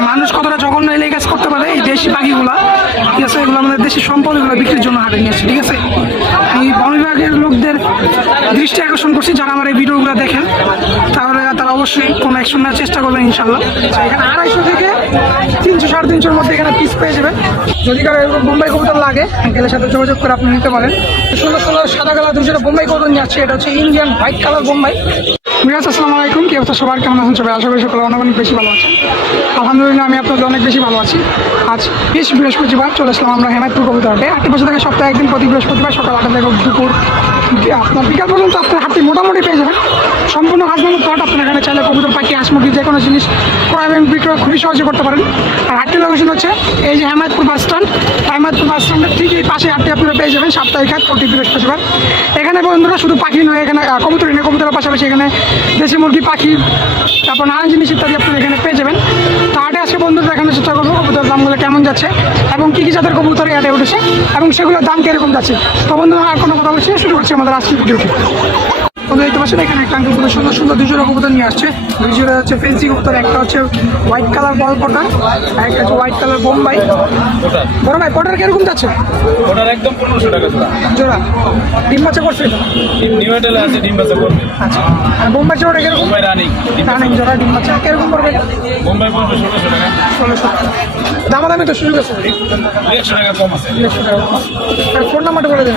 মানে মানুষ কতটা জঘন্য এলে কাজ করতে পারে। এই দেশি পাখিগুলা ঠিক আছে, এগুলো আমাদের দেশি সম্পদ, এগুলো বিক্রির জন্য হাটে নিয়ে আসছে। ঠিক আছে, এই বন বিভাগের লোকদের দৃষ্টি আকর্ষণ করছি, যারা আমার এই ভিডিওগুলো দেখেন তাহলে তারা অবশ্যই কোনো অ্যাকশন নেওয়ার চেষ্টা করবেন ইনশাল্লাহ। এখানে 250 থেকে 300 350-এর মধ্যে এখানে পিস পেয়ে যাবেন। যদি কারো এরকম বোম্বাই কবুতর লাগে আঙ্কেলের সাথে যোগাযোগ করে আপনি নিতে পারেন। সুন্দর সুন্দর সাদা কালার দুশোটা বোম্বাই কবুতর নিয়ে আসছে। এটা হচ্ছে Indian white colour Bombay. Miraj, আসসালামু আলাইকুম। কি অবস্থা সবার, কেমন আছেন সবাই? আশা করি সকলে অনেক অনেক বেশি ভালো আছেন। আলহামদুলিল্লাহ, আমি আপনাদের অনেক বেশি ভালো আছি। আজ বৃহস্পতিবার চলে আসলাম আমরা হেমায়তপুর কবুতর হাটে। হাটটি বসে থাকে সপ্তাহে একদিন, প্রতি বৃহস্পতিবার সকাল 8টা থেকে দুপুর আপনার বিকাল পর্যন্ত আপনার হাটটি মোটামুটি পেয়ে যাবেন। সম্পূর্ণ হাজবেন্ডের তট। আপনার এখানে চাইলে কবুতর, পাখি, হাঁস মুরগি যে কোনো জিনিস ক্রয় এবং বিক্রয় খুবই সহজে করতে পারেন। আর হাটটির লোকেশন হচ্ছে এই যে হেমায়তপুর বাস স্ট্যান্ড। হেমায়তপুর বাস স্ট্যান্ডের ঠিক এই পাশে হাটটি আপনারা পেয়ে যাবেন সাপ্তাহিক হাট প্রতি বৃহস্পতিবার। এখানে বন্ধুরা শুধু পাখি নয়, এখানে কবুতরই নয়, কবুতরের পাশাপাশি এখানে দেশি মুরগি, পাখি, তারপর নানান জিনিস ইত্যাদি আপনারা এখানে পেয়ে যাবেন। তো হাটে আজকে বন্ধুরা দেখানোর চেষ্টা করবো কবুতরের দামগুলো কেমন যাচ্ছে এবং কী কী জাতের কবুতর হাটে উঠেছে এবং সেগুলোর দাম কীরকম যাচ্ছে। তো বন্ধুরা আর কোনো কথা বলছি, শুরু করছি আমাদের আজকের ভিডিওটি। বন্ধু দেখতে পাচ্ছেন এখানে একটা আঙ্কেল খুব সুন্দর সুন্দর দুজোড়া কবুতর নিয়ে আসছে। দুজোড়া হচ্ছে ফেন্সি কবুতর, একটা হচ্ছে হোয়াইট কালার বল পটার, আর একটা হচ্ছে হোয়াইট কালার বোম্বাই। বড় ভাই, পটার কিরকম যাচ্ছে? ওটার একদম 1500 টাকা জোড়া। জোড়া ডিম বাচ্চা করছে এটা? নিউ এডেল আছে, ডিম বাচ্চা করবে। আচ্ছা, আর বোম্বাই জোড়াটা কিরকম? বোম্বাই রানিং। রানিং জোড়া ডিম বাচ্চা কিরকম পড়বে? বোম্বাই পড়বে 1600 টাকা। 1600 টাকা। দামাদামি তো সুযোগ আছে? 100 টাকা কম আছে। 100 টাকা। আর ফোন নাম্বারটা বলে দেন।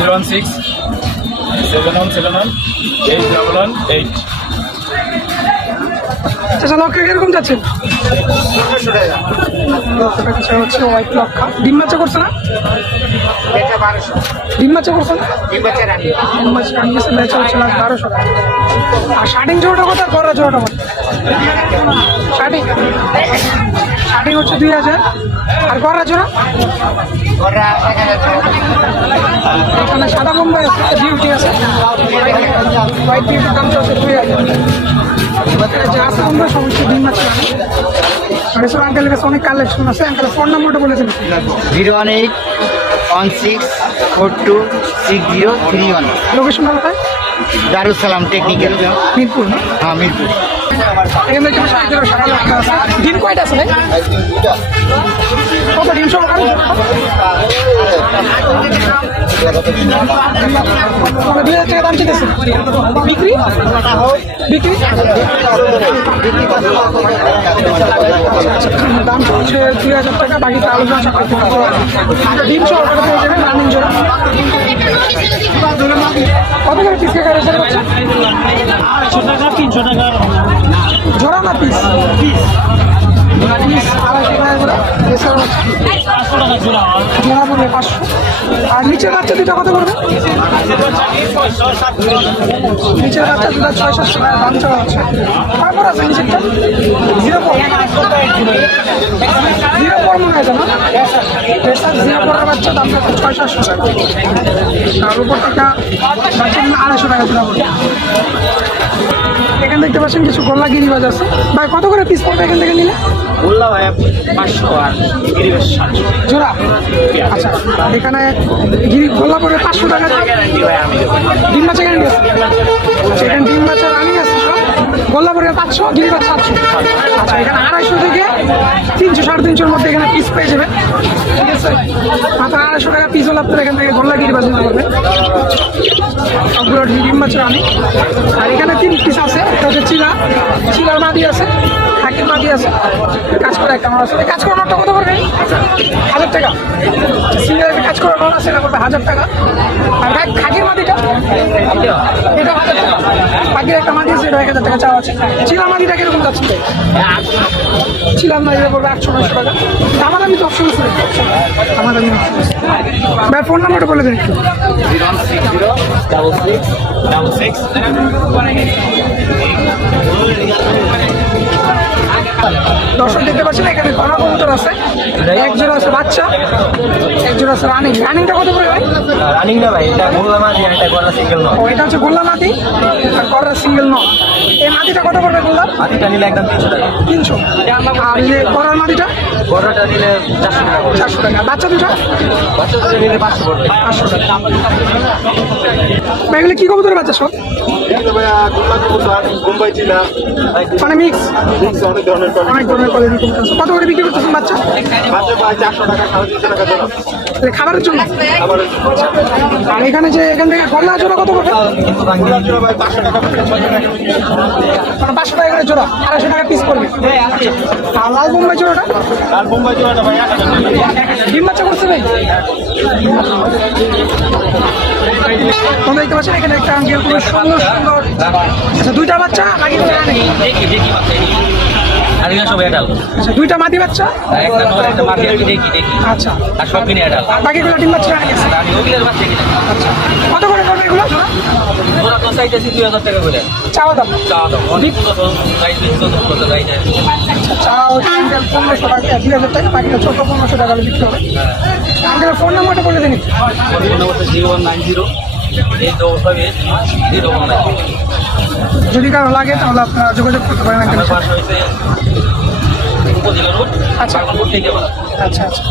016 7171 8118। আচ্ছা, লক্ষ্য কিরকম যাচ্ছে? 1500 টাকা। 1500 টাকা হচ্ছে হোয়াইট লক্ষা। ডিম বাচ্চা করছে না? বেচা 1200। ডিম বাচ্চা করছে না? ডিম বাচ্চা রানি। ডিম বাচ্চা রানিয়েছে, বেচা হচ্ছে 1200 টাকা। আর শার্টিং জোড়াটা কত? গড়া জোড়াটা কত? শার্টিং হচ্ছে 2000। আর গড়া জোড়া? ওরা 1000 টাকা। এখানে সাদা বোম্বাই আছে, বিউটি আছে, হোয়াইট বিউটির দাম হচ্ছে 2000। যে আছে বোম্বাই সমস্ত ডিম বাচ্চা রানি। আর এসব আঙ্কেলের কাছে অনেক কালেকশন আছে। আঙ্কেলের ফোন নাম্বারটা বলেছেন। 018 16 42 6031। লোকেশন কোথায়? দারুসালাম টেকনিক্যাল। মিরপুর না? হ্যাঁ, মিরপুর। এখানে দেখতে পাচ্ছি এদের সাদা লক্ষা আছে। ডিম কয়টা আছে ভাই? কত ডিম সহকারে? 2000 টাকা দাম চেয়েছে। বিক্রি দাম হচ্ছে 2000 টাকা। বাকিটা আলোচনা সাপেক্ষে। ডিম সহকারে পেয়ে যাবেন রানিং জোড়া। কত করে পিস টাকা রেজাল্ট হচ্ছে? 200 টাকা 300 টাকা জোড়া না পিস? পিস 250 টাকা করে। এছাড়া 500 টাকা জোড়া। জোড়া পড়বে 500। আর নিচের বাচ্চা দুটা কত করবে? নিচের বাচ্চা দুটা 600 টাকা দাম চাওয়া হচ্ছে। তারপর আছে নিচেরটা 0 মনে হয় না? 0 পরের বাচ্চা দাম হচ্ছে 600 টাকা। আর উপর টাকা বাচ্চা 250 টাকা জোড়া পড়বে। এখানে দেখতে পাচ্ছেন কিছু গোল্লা গিরিবাজ আছে। ভাই কত করে পিস পড়বে এখান থেকে নিলে? বললাম ভাই 500 আর গিরিবাস 700 জোড়া। আচ্ছা, এখানে গোল্লা পড়বে 500 টাকা। ডিম বাচ্চা গ্যারান্টি আছে? আচ্ছা, এখানে ডিম বাচ্চা রানিং আছে সব। গোল্লা পড়বে 500, গিরিবাজ 700। আচ্ছা, এখানে 250 থেকে 300 350-এর মধ্যে এখানে পিস পেয়ে যাবেন। ঠিক আছে, মাত্র 250 টাকা পিস হলে আপনার এখান থেকে গোল্লা গিরিবাজ নিতে পারবেন। সবগুলো ডিম বাচ্চা রানিং। আর এখানে 3 পিস আছে। একটা হচ্ছে চিলার মাদি আছে, খাকির মাদি আছে, কাজ করা একটা মাছ আছে। কাজ করার মাঠটা কত করবে? 1000 টাকা। সিঙ্গেল কাজ করার মাছ আছে, এটা করবে 1000 টাকা। আর খাকির মাদিটা এটা 1000 টাকা। বাকির একটা মাদি আছে, এটা 1000 টাকা চাওয়া আছে। চিলার মাদিটা কিরকম যাচ্ছে? চিলার মাদিটা করবে 800-900 টাকা। দামাদামি তো অপশন আছে। দামাদামি অপশন আছে। ভাই ফোন নাম্বারটা বলে দেন একটু। 0160 66 দর্শক দেখতে পাচ্ছেন এখানে ঘন কবুতর আছে। এক জোড়া আছে বাচ্চা, এক জোড়া আছে রানিং। রানিংটা কত করে ভাই? রানিং না ভাই, এটা গোল্লা মাঝি, এটা গলা সিঙ্গেল নয়। ও, এটা হচ্ছে গোল্লা মাদি আর গড়া সিঙ্গেল নয়। এই মাদিটা কত করবে গোল্লা? মাটিটা নিলে একদম 300 টাকা। 300। আর এই যে গড়ার মাদিটা? গড়াটা নিলে 400 টাকা পড়বে। 400 টাকা। বাচ্চা দুটা? বাচ্চাদের নিলে 500 পড়বে। 500 টাকা। ভাই এগুলো কি কবুতরের বাচ্চা সব? ভাইয়া গোল্লা কবুতর, বোম্বাই চিলা, মানে মিক্স অনেক ধরনের অনেক ধরনের কোয়ালিটির কবুতর আছে। কত করে বিক্রি করতেছেন বাচ্চা? বাচ্চা ভাই 400 টাকা 350 টাকা জোড়া। এটা খাবারের জন্য। আবার আর এখানে যে এখান থেকে গলা জোড়া কত করে? গোল্লা জোড়া ভাই 500 টাকা মানে 500 টাকা করে জোড়া, 250 টাকা পিস পড়বে। আর লাল বোম্বাই জোড়াটা? আর বোম্বাই জোড়াটা ভাই 1000 টাকা। ডিম বাচ্চা করছে ভাই? তোমরা দেখতে পাচ্ছেন এখানে একটা আঙ্কেল খুব সুন্দর সুন্দর, আচ্ছা দুইটা বাচ্চা আগে দেখি বাচ্চা আর এগুলো সব অ্যাডাল্ট। আচ্ছা দুইটা মাদি বাচ্চা, একটা নর একটা মাটি আমি দেখি আচ্ছা আর সব কিনে অ্যাডাল্ট। আর বাকিগুলো ডিম বাচ্চা আগে গেছে। আর ওগুলোর বাচ্চা কিনে আচ্ছা কত করে করবে এগুলো জোড়া? ওরা তো চাইতেছি 2000 টাকা করে চাওয়া দাম? চাওয়া দাম অনেক তো গাইজ কত গাইজ আচ্ছা চাওয়া হচ্ছে আঙ্কেল 1500 টাকা, 2000 টাকা, বাকিটা ছোট 1500 টাকা হলে বিক্রি হবে। আঙ্কেলের ফোন নাম্বারটা বলে দিন। ফোন নম্বর 0190 855 যদি কারো লাগে তাহলে আপনারা যোগাযোগ করতে পারেন আমার আঙ্কেলের সাথে। পাশে হয়েছে উপজেলা রোড আচ্ছা। বাগানপুর থেকে আচ্ছা আচ্ছা,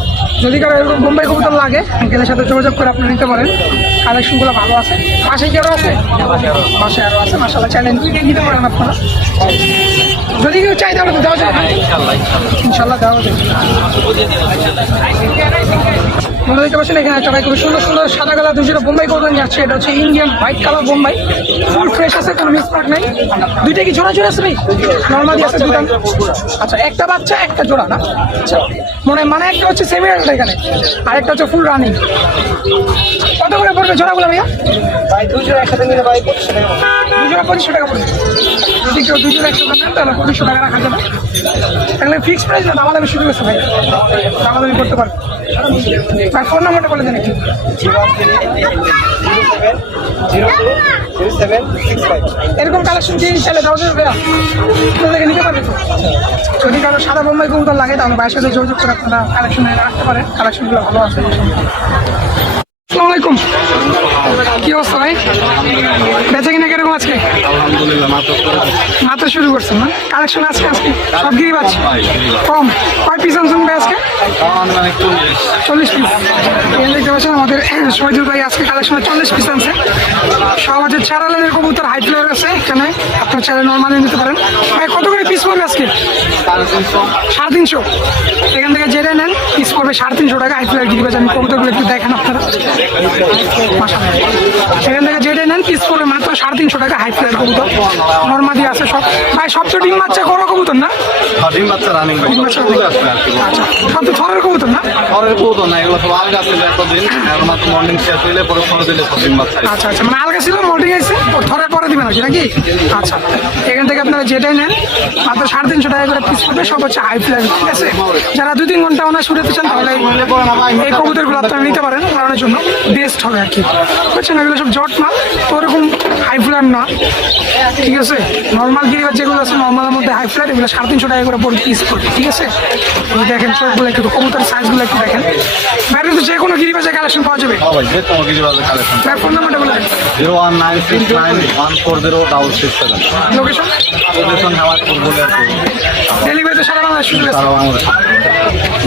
যদি কারো এরকম বোম্বাই কবুতর লাগে আঙ্কেলের সাথে যোগাযোগ করে আপনারা নিতে পারেন। কালেকশনগুলো ভালো আছে। পাশে কি আরও আছে? পাশে আরও আছে, মাশাআল্লাহ চাইলেন নিতে পারেন আপনারা। যদি কেউ চাই তাহলে তো দেওয়া যাবে। ইনশাআল্লাহ ইনশাল্লাহ দেওয়া যাবে। মনে দেখতে পাচ্ছেন এখানে একটা ভাই খুব সুন্দর সুন্দর সাদা কালার দুজোড়া বোম্বাই কবুতর নিয়ে আসছে। এটা হচ্ছে Indian white colour Bombay, full fresh আছে, কোনো মিসমার্ক নাই। দুইটা কি জোড়া জোড়া আছে ভাই? নর্মালি আছে দুইটা। আচ্ছা একটা বাচ্চা একটা জোড়া না? আচ্ছা মানে একটা হচ্ছে সেমি আডাল্ট এখানে, আর একটা হচ্ছে ফুল রানিং। কত করে পড়বে জোড়াগুলো ভাইয়া? ভাই 2 জোড়া একসাথে নিলে ভাই 2500 টাকা। দুজোড়া 2500 টাকা পড়বে। যদি কেউ দুজোড়া একসাথে নেন তাহলে 2500 টাকা রাখা যাবে। তাহলে ফিক্সড প্রাইস না দামাদামি শুরু হয়েছে ভাই? দামাদামি করতে পারবে। ভাই ফোন নাম্বারটা বলে দেন একটু। 0307020765। এরকম কালেকশন দিয়ে চাইলে দেওয়া যাবে ভাইয়া? আপনাদেরকে নিতে পারবে তো? যদি কারো সাদা বোম্বাই কবুতর লাগে তাহলে ভাইয়ের সাথে যোগাযোগ করে আপনারা কালেকশন রাখতে পারেন। কালেকশনগুলো ভালো আছে। আসসালামু আলাইকুম, কি অবস্থা ভাই? বেচা কিনা কিরকম আজকে? আলহামদুলিল্লাহ মাত্র শুরু করছেন না? কালেকশন আজকে সব গিরি পাচ্ছি কম। কয় পিস আনছেন ভাই আজকে? 40 পিস। এখানে দেখতে পাচ্ছেন আমাদের শহীদুল ভাই আজকে কালেকশনে 40 পিস আনছে। সব আছে 4 লাইনের কবুতর, হাই ফ্লেয়ার আছে এখানে, আপনার চাইলে নর্মালি নিতে পারেন। ভাই কত করে পিস পড়বে আজকে? 350। এখান থেকে জেনে নেন, পিস পড়বে 350 টাকা। হাই ফ্লেয়ার গিরি বাজ, আমি কবুতরগুলো একটু দেখেন আপনারা। মাশাআল্লাহ। এখান থেকে জেনে নেন, পিস পড়বে মাত্র 350 টাকা। হাই ফ্লেয়ার কবুতর নর্মালি আছে সব। ভাই সব তো ডিম বাচ্চা করো কবুতর না? ডিম বাচ্চা রানিং ভাই। ডিম বাচ্চা আচ্ছা, সব তো থরের কবুতর না? পরের কবুতর না, এগুলো সব আলগা ছিল এতদিন, মাত্র মর্নিং শেষ হইলে পরে ফোন দিলে সব ডিম বাচ্চা। আচ্ছা আচ্ছা, মানে আলগা ছিল মোল্ডিং আছে, থরের পরে দিবেন আর কি নাকি? আচ্ছা, এখান থেকে আপনারা যেটাই নেন মাত্র 350 টাকা করে পিস পড়বে। সব হচ্ছে হাই ফ্লেয়ার, ঠিক আছে? যারা 2-3 ঘন্টা ওনার শুরুতে চান তাহলে এই কবুতরগুলো আপনারা নিতে পারেন, কারণের জন্য বেস্ট হবে আর কি। বুঝছেন, এগুলো সব জট মাল, ওরকম হাই ফ্লেয়ার না, ঠিক আছে? নর্মাল গিরিবাজ যেগুলো আছে নর্মালের মধ্যে হাই ফ্লেয়ার, এগুলো 350 টাকা করে পড়বে পিস পড়বে, ঠিক আছে? এই দেখেন সবগুলো একটু কবুতর সাইজগুলো একটু দেখেন। বাইরে কিন্তু যে কোনো গিরিবাজের কালেকশন পাওয়া যাবে। ভাই যে তোমার কিছু বাজে কালেকশন। ভাই ফোন নাম্বারটা বলে দেন। 01969140667। লোকেশন লোকেশন হাওয়ারপুর বলে আছে। ডেলিভারি তো সারা বাংলাদেশ শুরু সারা বাংলাদেশ।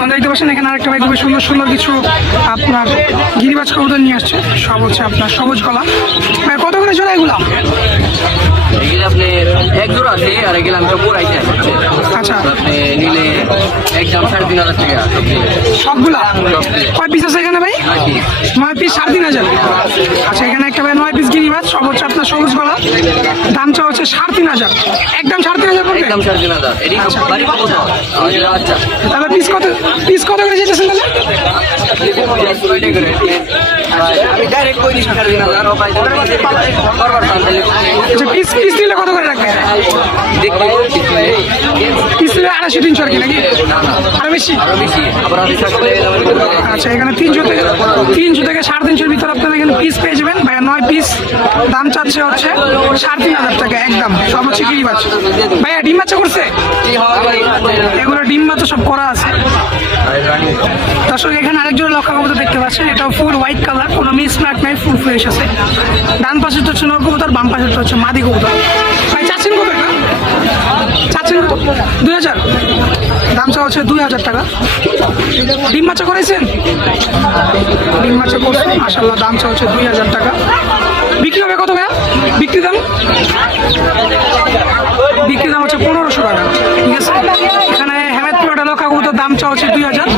আমরা দেখতে পাচ্ছেন এখানে আরেকটা ভাই খুবই সুন্দর সুন্দর কিছু আপনার গিরিবাজ কবুতর নিয়ে আসছে। সব হচ্ছে আপনার সবুজ গলা। ভাই কত করে জোড়া এগুলা? এগুলো আপনি এক জোড়া আছে আর এগুলো আমি সব পুরাইতে আসছে। আচ্ছা, আপনি নিলে একদম 3500 টাকা সবগুলা কয় পিস আছে এখানে ভাই? 9 পিস 3500। আচ্ছা, এখানে একটা ভাই 9 পিস গিরিবাজ, সব হচ্ছে আপনার সবুজ গলা। দামটা হচ্ছে 3500, একদম 3500 পড়বে। একদম 3500। এটি বাড়ি কত? আচ্ছা তাহলে পিস কত করে যেতেছেন তাহলে? আমি ডাইরেক্ট কই দিছি 3500 ও ভাই করবার চাইলে আচ্ছা, পিস দিলে কত করে রাখবেন? দেখতে পিস দিলে 250-300 আর কি নাকি? আরো বেশি? আরো বেশি আবার আমি থাকলে আচ্ছা, এখানে 300 থেকে 350-350 ভিতরে আপনারা এখানে পিস পেয়ে যাবেন। ভাইয়া 9 পিস, দাম চাচ্ছে হচ্ছে 3500 টাকা একদম। সব হচ্ছে গিরিবাজ। ভাইয়া ডিম বাচ্চা করছে? এগুলো ডিম বাচ্চা সব করা আছে। দর্শক এখানে আরেকজন লক্ষা কবুতর দেখতে পাচ্ছেন, এটাও ফুল হোয়াইট কালার, কোনো মিসম্যাচ নাই, ফুল ফ্রেশ আছে। ডান পাশে হচ্ছে নর কবুতর, বাম পাশে হচ্ছে মাদি কবুতর। ভাই চাচ্ছেন কত এটা? চাচ্ছেন কত? 2000। দামটা হচ্ছে 2000 টাকা। ডিম বাচ্চা করেছেন? ডিম বাচ্চা করছেন, মাশাআল্লাহ। দামটা হচ্ছে 2000 টাকা। বিক্রি হবে কত ভাইয়া? বিক্রি দাম হচ্ছে 1500 টাকা, ঠিক আছে। এখানে হেমেদপুর একটা লক্ষা কবুতর দাম চা হচ্ছে 2000,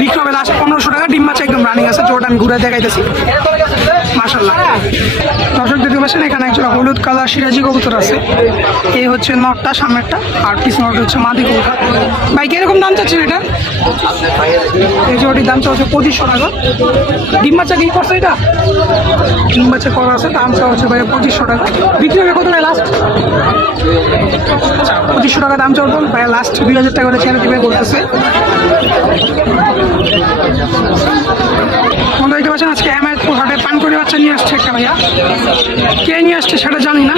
বিক্রি হবে লাস্ট 1500 টাকা। ডিম বাচ্চা একদম রানিং আছে, জোরটা আমি ঘুরে দেখাইতেছি। মাশাআল্লাহ দর্শক দেখতে পাচ্ছেন এখানে একজন হলুদ কালার সিরাজি কবুতর আছে। এই হচ্ছে নটটা সামনেরটা, আর পিছনেরটা হচ্ছে মাদি কবুতর। ভাই কিরকম দাম চাচ্ছেন এটা? এই জোড়াটির দাম হচ্ছে 2500 টাকা। ডিম বাচ্চা কি করছে এটা? ডিম বাচ্চা করা আছে, দাম হচ্ছে ভাই 2500 টাকা। বিক্রি হবে কত ভাই লাস্ট? 2500 টাকা দাম চলতো ভাই, লাস্ট 2000 টাকা করে ছেড়ে দিবে বলতেছে। বন্ধু দেখতে পাচ্ছেন আজকে হেমায়তপুর হাটে পানকড়ি বাচ্চা নিয়ে আসছে একটা ভাইয়া। কে নিয়ে আসছে সেটা জানি না,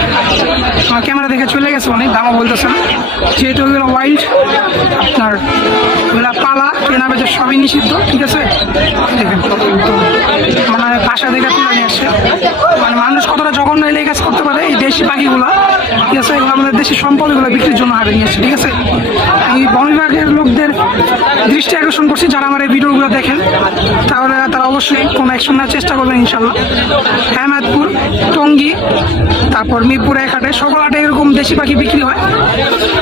আমার ক্যামেরা দেখে চলে গেছে, অনেক দামও বলতেছে না, যেহেতু ওগুলো ওয়াইল্ড আপনার ওগুলা পালা কেনা বেচা সবই নিষিদ্ধ, ঠিক আছে। দেখেন মানে বাসা দেখে তুলে নিয়ে আসছে, মানে মানুষ কতটা জঘন্য এলে কাজ করতে পারে। এই দেশি পাখিগুলো, ঠিক আছে, এগুলো আমাদের দেশি সম্পদ, এগুলো বিক্রির জন্য হাটে নিয়ে আসছে, ঠিক আছে। আমি বন বিভাগের লোকদের দৃষ্টি আকর্ষণ করছি, যারা আমার এই ভিডিওগুলো দেখেন তাহলে তারা অবশ্যই কোনো অ্যাকশন নেওয়ার চেষ্টা করবেন ইনশাল্লাহ। হেমায়তপুর, টঙ্গী, তারপর মিরপুর এক হাটে, সকল হাটে এরকম দেশি পাখি বিক্রি হয়,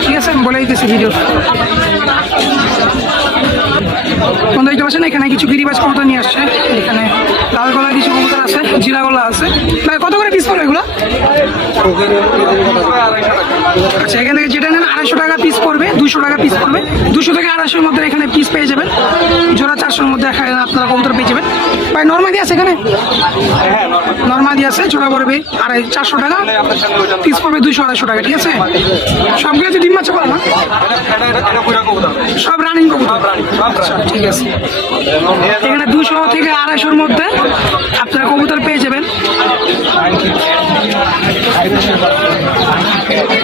ঠিক আছে। আমি বলে দিতেছি ভিডিও। বন্ধু দেখতে পাচ্ছেন এখানে কিছু গিরিবাজ কবুতর নিয়ে আসছে। এখানে লাল গলার কিছু কবুতর আছে, জিরা গলা আছে। ভাই কত করে পিস পড়বে এগুলো? আচ্ছা, এখান থেকে যেটা নেন 250 টাকা পিস পড়বে, 200 টাকা পিস পড়বে। 200 থেকে 250 মধ্যে এখানে পিস পেয়ে যাবেন, জোড়া 400-র মধ্যে আপনারা কবুতর পেয়ে যাবেন। ভাই নর্মাদি আছে এখানে? নর্মাদি আছে, জোড়া পড়বে 400 টাকা, পিস পড়বে 200-250 টাকা, ঠিক আছে। সবগুলো যে ডিম বাচ্চা করে না, সব রানিং কবুতর, আচ্ছা ঠিক আছে। এখানে 200 থেকে 250-র মধ্যে আপনারা কবুতর পেয়ে যাবেন।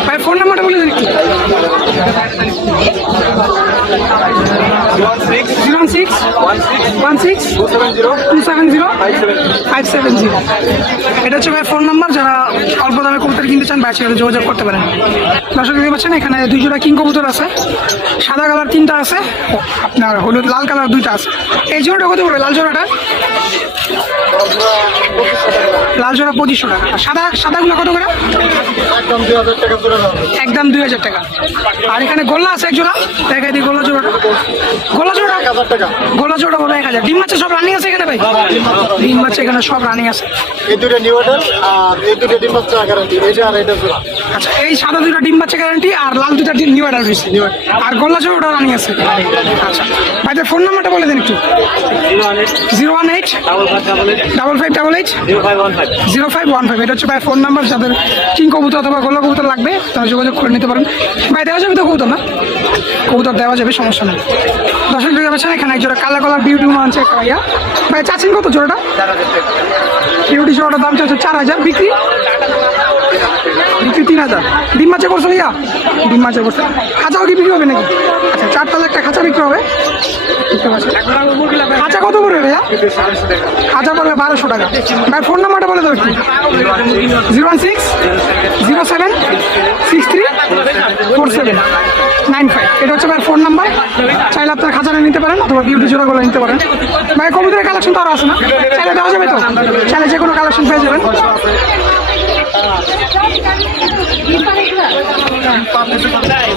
ভাই ফোন নাম্বারটা বলে দিন একটু। 016-270-570। এটা হচ্ছে ভাই ফোন নাম্বার, যারা অল্প দামে কবুতর কিনতে চান ভাইয়ের সাথে যোগাযোগ করতে পারেন। দর্শক দেখতে পাচ্ছেন এখানে 2 জোড়া কিং কবুতর আছে, সাদা কালার 3টা আছে, আপনার হলুদ লাল কালার 2টা আছে। এই জোড়াটা কত পড়বে? লাল জোড়াটা লাল জোড়া 2500 টাকা। আর সাদাগুলো কত করে? একদম 2000 টাকা। আর এখানে গোল্লা আছে এক জোড়া, দেখাই দিই গোল্লা জোড়াটা। গোল্লা বলে 1000। ডিম বাচ্চা সব রানিং আছে এখানে ভাই? ডিম বাচ্চা এখানে সব রানিং আছে। এই দুটো নিউ অর্ডার আর এই দুটো ডিম বাচ্চা গ্যারান্টি, এটা আর এটা জোড়া। আচ্ছা, এই সাদা 2টা ডিম বাচ্চা গ্যারান্টি, আর লাল 2টা নিউ অর্ডার রয়েছে, আর গোল্লা জোড়াটা রানিং আছে। আচ্ছা ভাইদের ফোন নাম্বারটা বলে দিন একটু। 018-5588-0515। এটা হচ্ছে ভাই ফোন নাম্বার, যাদের কিং কবুতর অথবা গোল্লা কবুতর লাগবে তারা যোগাযোগ করে নিতে পারেন। ভাই দেওয়া যাবে তো কবুতর? না, কবুতর দেওয়া যাবে, সমস্যা নেই। দর্শক দেখতে পাচ্ছেন এখানে এক জোড়া কালা কালার বিউটি আছে একটা ভাইয়া। ভাই চাচ্ছেন কত জোড়াটা? বিউটি জোড়াটার দাম হচ্ছে 4000, বিক্রি 3000। ডিম বাচ্চা করছো ভাইয়া? ডিম বাচ্চা করছে। খাঁচাও কি বিক্রি হবে নাকি? আচ্ছা, 4 তলা একটা খাঁচা বিক্রি হবে, দেখতে পাচ্ছেন। খাঁচা কত পড়বে ভাইয়া? খাঁচা পড়বে 1200 টাকা। ভাই ফোন নাম্বারটা বলে দেবো একটু। 016-07-63-4795। এটা হচ্ছে ভাই ফোন নাম্বার, চাইলে আপনার খাঁচাটা নিতে পারেন অথবা বিউটি জোড়াগুলো নিতে পারেন। ভাই কবুতরের কালেকশন তো আরও আছে না? চাইলে দেওয়া যাবে তো? চাইলে যে কোনো কালেকশন পেয়ে যাবেন।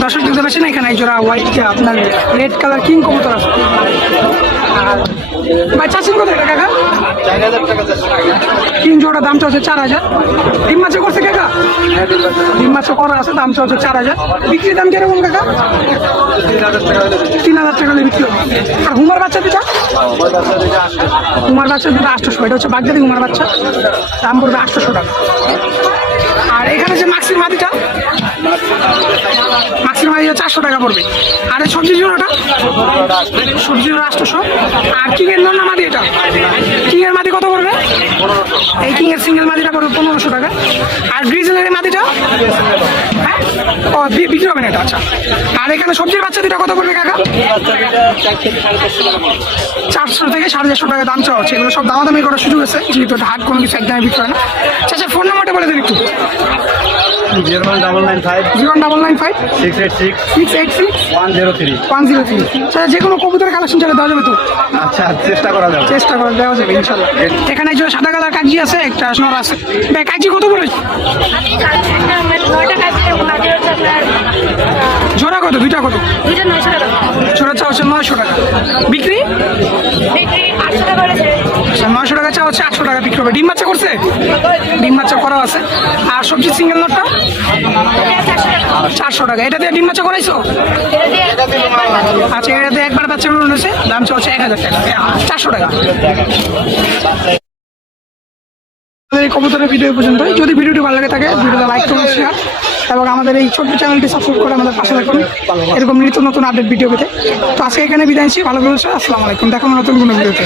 দর্শক দেখতে পাচ্ছেন এখানে এক জোড়া হোয়াইট আপনার রেড কালার কিং কবুতর আছে। আর ভাই চাচ্ছেন কত এটা কাকা? 4000 টাকা। কিং জোড়া দামটা হচ্ছে 4000। ডিম বাচ্চা করছে কাকা? ডিম বাচ্চা করা আছে, দামটা হচ্ছে 4000। বিক্রির দাম কিরকম কাকা? 3000 টাকা হলে বিক্রি হবে। আর হুমার বাচ্চা দুটা? হুমার বাচ্চা দুটো 800। এটা হচ্ছে বাগদাদি হুমার বাচ্চা, দাম পড়বে 800 টাকা। আর এখানে যে মাক্সির মাদিটা, মাক্সির মাদি 400 টাকা পড়বে। আর এই সবজি জোড়াটা? সবজি জোড়া 800। আর কিংয়ের নন্না মাদি, এটা কিংয়ের মাদি কত পড়বে? এই কিংয়ের সিঙ্গেল মাদিটা পড়বে 1500 টাকা। আর গ্রিজেলের এই মাদিটা? হ্যাঁ, ও বিক্রি হবে না এটা। আচ্ছা, আর এখানে সবজির বাচ্চা দুটা কত পড়বে কাকা? 400 থেকে 450 টাকা দাম চাওয়া হচ্ছে। এগুলো সব দামাদামি করার সুযোগ আছে, যেহেতু হাট কোনো কিছু একদমই বিক্রি হয় না। আচ্ছা, ফোন নাম্বারটা বলে দিন একটু। 0195 0195 686 686 103। 103। আচ্ছা, যে কোনো কবুতরের কালেকশন চলে দেওয়া যাবে তো? আচ্ছা, চেষ্টা করা যাবে। চেষ্টা করে দেওয়া যাবে ইনশাল্লাহ। এখানে একজন সাদা কালার কাগজি আছে, একটা সোনার আছে। ভাই কাগজি কত করে? জোড়া কত? দুইটা কত? জোড়া চা হচ্ছে 900 টাকা, বিক্রি? আচ্ছা, 900 টাকা চা হচ্ছে, 800 টাকা বিক্রি হবে। ডিম বাচ্চা করছে? ডিম বাচ্চা করা আছে। আর সবজি সিঙ্গেল নোটটা 400 টাকা। এটা দিয়ে ডিম বাচ্চা করাইছো? আচ্ছা, এটা দিয়ে একবার বাচ্চা রয়েছে, দাম চলছে 1000 টাকা, 400 টাকা। এই কবুতরের ভিডিও পর্যন্ত। যদি ভিডিওটি ভালো লাগে থাকে ভিডিওটা লাইক করুন, শেয়ার এবং আমাদের এই ছোট্ট চ্যানেলটি সাবস্ক্রাইব করে আমাদের পাশে রাখুন এরকম নিত্য নতুন আপডেট ভিডিও পেতে। তো আজকে এখানে বিদায় নিচ্ছি। ভালো করে আসসালামু আলাইকুম। দেখা হবে নতুন কোনো ভিডিওতে।